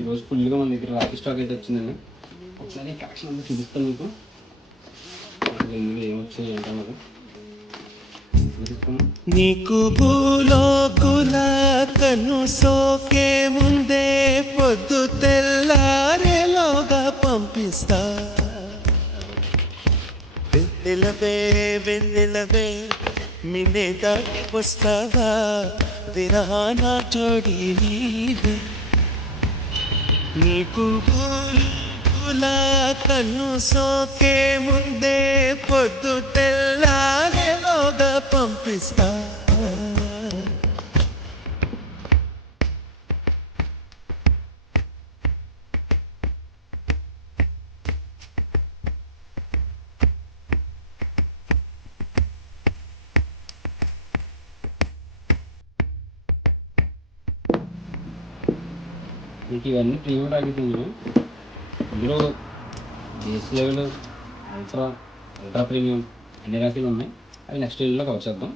ఈరోజు ఫుల్గా మన దగ్గర రాఖీ స్టాక్ అయితే వచ్చిందండి. ఒకసారి కలెక్షన్ అంతా చూపిస్తాను మీకు. అసలు ఇందులో ఏమొచ్చాయి ఏంటన్నది నీకు భూలోకుల కన్ను సోకే ముందే పొద్దు తెల్లారేలోగా పంపిస్తా. వెన్నెలవే వెన్నెలవే మిన్నే దాటి వస్తావా విరహాన జోడి నీవే. నీకు భూలోకుల కన్ను సోకే ముందే పొద్దు తెల్లారేలోగా పంపిస్తా. మీకు ఇవన్నీ ప్రీమియం రాఖీస్ ఇందులో బేస్ లెవెల్, అల్ట్రా ప్రీమియం అన్ని రాఖీలు ఉన్నాయి. అవి నెక్స్ట్ వీడియోలో కవర్ చేద్దాం.